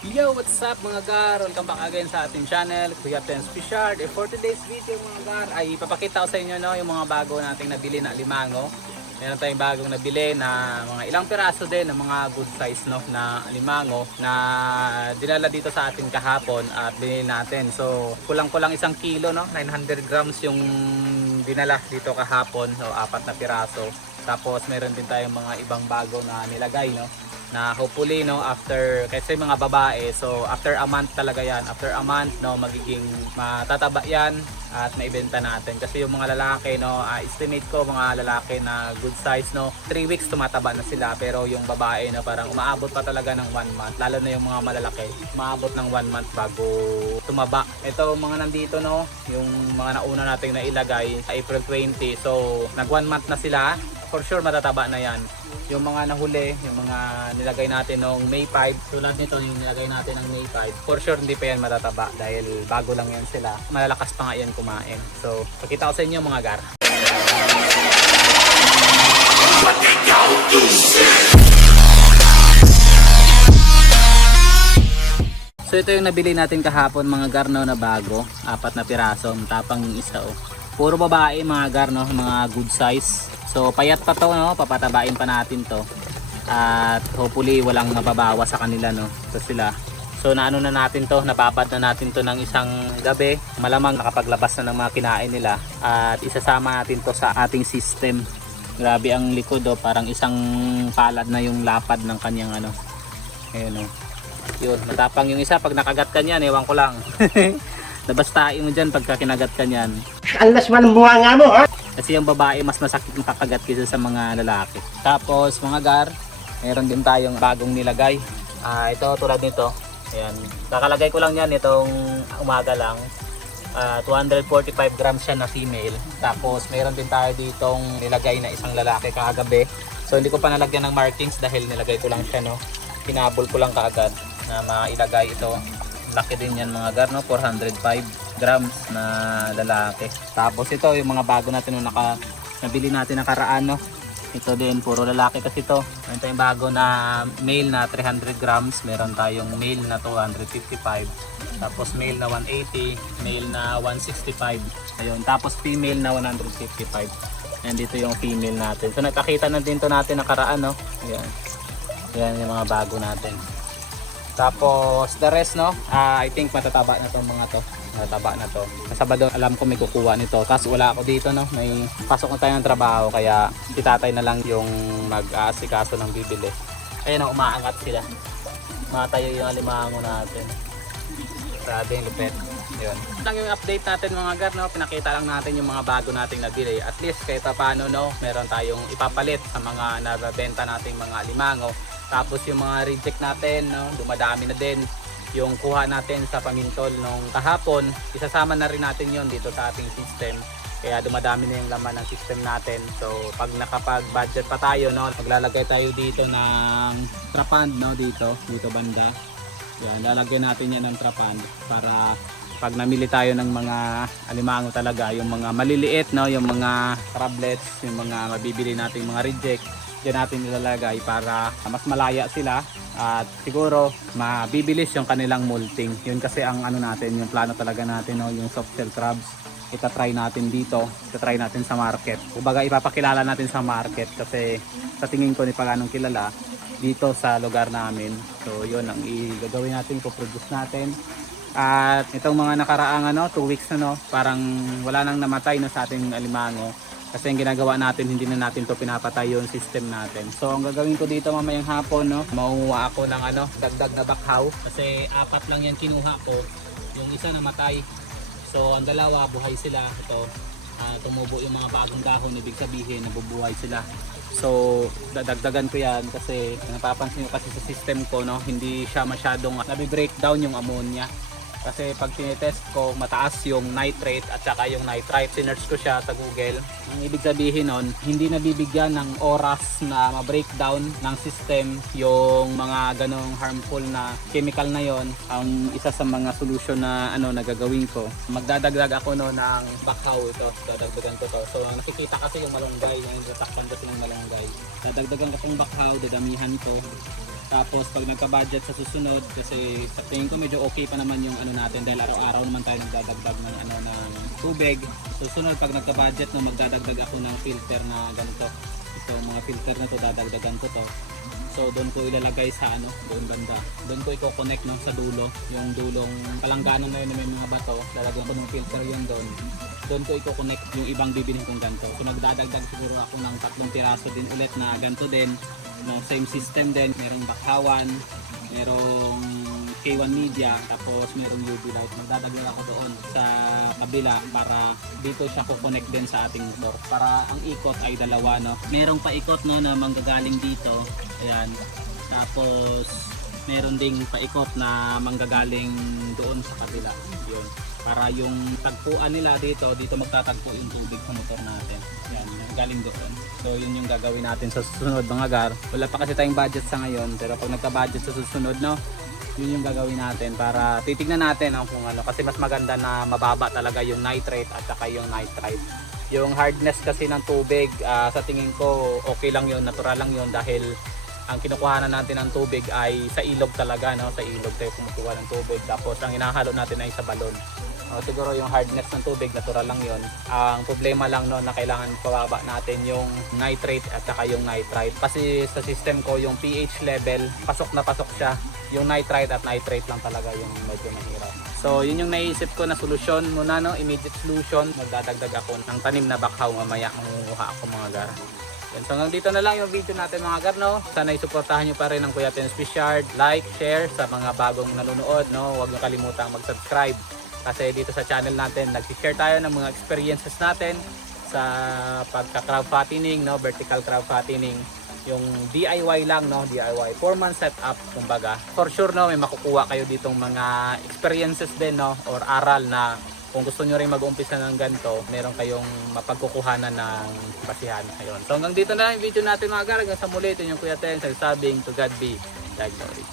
Yo, what's up mga gar? Welcome back again sa ating channel, Kuya Tens Fishard. For today's video mga gar ay ipapakita ko sa inyo yung mga bago nating nabili na alimango. Meron tayong bagong nabili na mga ilang piraso din ng mga good size na alimango na dinala dito sa atin kahapon at binili natin. So kulang-kulang 1 kilo, 900 grams yung dinala dito kahapon, so 4 na piraso. Tapos meron din tayong mga ibang bago na nilagay, na hopefully after, kasi mga babae, so after a month talaga yan, after a month magiging matataba yan at maibenta natin. Kasi yung mga lalaki estimate ko mga lalaki na good size 3 weeks tumataba na sila, pero yung babae parang umaabot pa talaga ng 1 month, lalo na yung mga malalaki umaabot ng 1 month bago tumaba. Ito mga nandito yung mga nauna nating nailagay sa April 20, so nag 1 month na sila, for sure matataba na yan. Yung mga nahuli, yung mga nilagay natin noong May 5, tulad nito yung nilagay natin ng May 5, for sure hindi pa yan matataba dahil bago lang yan sila. Malalakas pa nga yan kumain. So, pakita ko sa inyo mga gar. So ito yung nabili natin kahapon mga gar na bago, 4 na piraso, tapang isa Puro babae mga gar, mga good size. So payat pa to, papatabain pa natin to. At hopefully walang mababawa sa kanila, So sila. So naano na natin to, napapad na natin to ng isang gabi. Malamang nakapaglabas na ng mga kinain nila at isasama natin to sa ating system. Grabe ang likod, parang isang palad na yung lapad ng kanyang Ayun, Yun, matapang yung isa pag nakagat ka niyan, ewan ko lang. Nabastain mo dyan pagka kinagat ka niyan. Alas man ang nga mo, ha? Kasi yung babae mas masakit yung kakagat kaysa sa mga lalaki. Tapos mga gar, meron din tayong bagong nilagay. Ito tulad nito. Ayan. Kakalagay ko lang yan itong umaga lang. 245 grams siya na female. Tapos meron din tayo ditong nilagay na isang lalaki kagabi. So hindi ko pa nalagyan ng markings dahil nilagay ko lang siya, Hinabol ko lang kaagad na mailagay ito. Laki din yan mga gar, 405 grams na lalaki. Tapos ito yung mga bago natin nabili natin nakaraan, Ito din puro lalaki kasi ito. Meron tayong bago na male na 300 grams, meron tayong male na 255, tapos male na 180, male na 165. Ayun, tapos female na 155. And dito yung female natin. So nakita na din to natin nakaraan, Ayan. Yan yung mga bago natin. Tapos the rest, I think matataba na tong mga to. Matataba na to. Sa Sabado alam ko may kukuha nito. Kaso wala ako dito, May pasok na tayo ng trabaho kaya si tatay na lang yung mag-aasikaso ng bibili. Ayun, umaangat sila. Matayo yung alimango natin. Grabe yung lupet. Yun. Lang yung update natin mga gar, Pinakita lang natin yung mga bago nating nabili. At least kahit paano, meron tayong ipapalit sa mga nabebenta nating mga alimango. Tapos yung mga reject natin, dumadami na din. Yung kuha natin sa pamintol nung kahapon, isasama na rin natin yon dito sa ating system. Kaya dumadami na yung laman ng system natin. So pag nakapag-budget pa tayo, maglalagay tayo dito ng trapand, dito banda. Yan, lalagyan natin yan ng trapand para pag namili tayo ng mga alimango talaga, yung mga maliliit, yung mga crablets, yung mga mabibili nating mga reject, diyan natin nilalagay para mas malaya sila at siguro mabibilis yung kanilang molting. Yun kasi ang natin, yung plano talaga natin, yung soft shell crabs. Itatry natin dito, itatry natin sa market. Kumbaga ipapakilala natin sa market kasi sa tingin ko ni paganong kilala dito sa lugar namin. So yun ang igagawin natin, ipoproduce natin. At itong mga nakaraang 2 weeks parang wala nang namatay sa ating alimango. Kasi ang ginagawa natin, hindi na natin to pinapatay yung system natin. So ang gagawin ko dito mamayang hapon, mauuha ako ng dagdag na bakhaw. Kasi 4 lang yan kinuha ko. Yung isa namatay. So ang dalawa buhay sila. Ito, tumubo yung mga bagong dahon, ibig sabihin nabubuhay sila. So dadagdagan ko yan kasi napapansin ko kasi sa system ko, hindi siya masyadong nabi-breakdown yung ammonia. Kasi pag tinetest ko, mataas yung nitrate at saka yung nitrite. Sinearch ko siya sa Google. Ang ibig sabihin nun, hindi nabibigyan ng oras na ma-breakdown ng system yung mga ganong harmful na chemical na yon. Ang isa sa mga solution na nagagawin ko, magdadagdag ako ng bakhaw ito. Dadagdagan ko to. So nakikita kasi yung malunggay, yung tatakpan kasi ng malunggay. Dadagdagan ko tong bakhaw, dadamihan ko. Tapos pag nagka-budget sa susunod, kasi sa tingin ko medyo okay pa naman yung ano natin dahil araw-araw naman tayo nagdadagdag ng ano ng tubig. Susunod pag nagka-budget no, magdadagdag ako ng filter na ganito. So mga filter na to dadagdagan ko to. So doon ko ilalagay sa ano, doon banda. Doon ko i-connect no sa dulo, yung dulong palangganan na yun na may mga bato. Lalagyan ko ng filter yun doon. Doon ko i-connect yung ibang bibilhin kong ganito. So nagdadagdag siguro ako ng 3 piraso din ulit na ganito din. No, same system din, merong bakhawan, merong K1 media, tapos merong UV light. Magdadagdag ako doon sa kabila para dito siya ko-connect din sa ating motor. Para ang ikot ay dalawa, no. Merong paikot no na manggagaling dito. Ayan. Tapos meron ding paikot na manggagaling doon sa kabila. Yun. Para yung tagpuan nila dito magtatagpo yung tubig sa motor natin. Yan, galing doon. So yun yung gagawin natin sa susunod mga gar. Wala pa kasi tayong budget sa ngayon, pero pag nagka-budget sa susunod, no, yun yung gagawin natin para titignan natin kung ano. Kasi mas maganda na mababa talaga yung nitrate at saka yung nitrite. Yung hardness kasi ng tubig, sa tingin ko okay lang yun, natural lang yun dahil ang kinukuhanan natin ng tubig ay sa ilog talaga, no? Sa ilog tayo kumukuha ng tubig. Tapos ang hinahalo natin ay sa balon. Siguro yung hardness ng tubig, natural lang yon. Ang problema lang no, na kailangan pababa natin yung nitrate at saka yung nitrite. Kasi sa system ko, yung pH level, pasok na pasok siya. Yung nitrite at nitrate lang talaga yung medyo mahirap. So yun yung naisip ko na solusyon muna, no? Immediate solution. Magdadagdag ako ng tanim na bakhaw mamaya. Mangunguha ako mga gar. Yan, so hanggang dito na lang yung video natin mga gar, no? Sana isuportahan nyo pa rin ang Kuya Tens Fish Yard. Like, share sa mga bagong nanonood, no? Huwag nyo kalimutang mag-subscribe. Kasi dito sa channel natin, nag-share tayo ng mga experiences natin sa pagka-crab fattening, no? Vertical crab fattening. Yung DIY lang, no? DIY 4-month setup kumbaga. For sure, no, may makukuha kayo ditong mga experiences din, no? Or aral na kung gusto nyo rin mag-umpisa ng ganito, meron kayong mapagkukuhanan ng basihan. Ayun. So hanggang dito na lang yung video natin mga gar. Hanggang sa muli, ito yung Kuya Tens nagsabing to God be the glory.